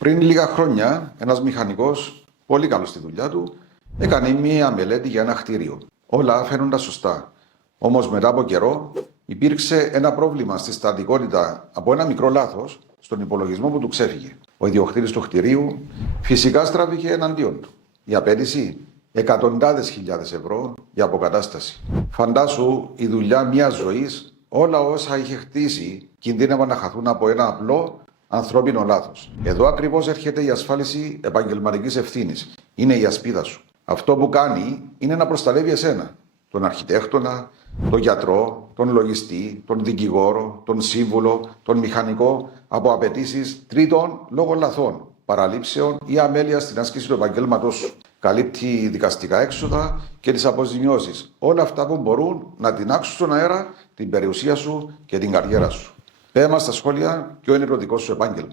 Πριν λίγα χρόνια, ένας μηχανικός, πολύ καλός στη δουλειά του, έκανε μία μελέτη για ένα κτίριο. Όλα φαίνονταν σωστά. Όμως μετά από καιρό υπήρξε ένα πρόβλημα στη στατικότητα από ένα μικρό λάθος στον υπολογισμό που του ξέφυγε. Ο ιδιοκτήτης του κτιρίου φυσικά στραβήκε εναντίον του. Η απέτηση εκατοντάδες χιλιάδες ευρώ για αποκατάσταση. Φαντάσου η δουλειά μιας ζωής, όλα όσα είχε χτίσει κινδύνευαν να χαθούν από ένα απλό ανθρώπινο λάθος. Εδώ ακριβώς έρχεται η ασφάλιση επαγγελματικής ευθύνης. Είναι η ασπίδα σου. Αυτό που κάνει είναι να προστατεύει εσένα, τον αρχιτέκτονα, τον γιατρό, τον λογιστή, τον δικηγόρο, τον σύμβουλο, τον μηχανικό από απαιτήσεις τρίτων λόγω λαθών, παραλήψεων ή αμέλειας στην άσκηση του επαγγέλματος σου. Καλύπτει δικαστικά έξοδα και τις αποζημιώσεις. Όλα αυτά που μπορούν να τεινάξουν στον αέρα την περιουσία σου και την καριέρα σου. Πες μας στα σχόλια ποιο είναι το δικό σου επάγγελμα.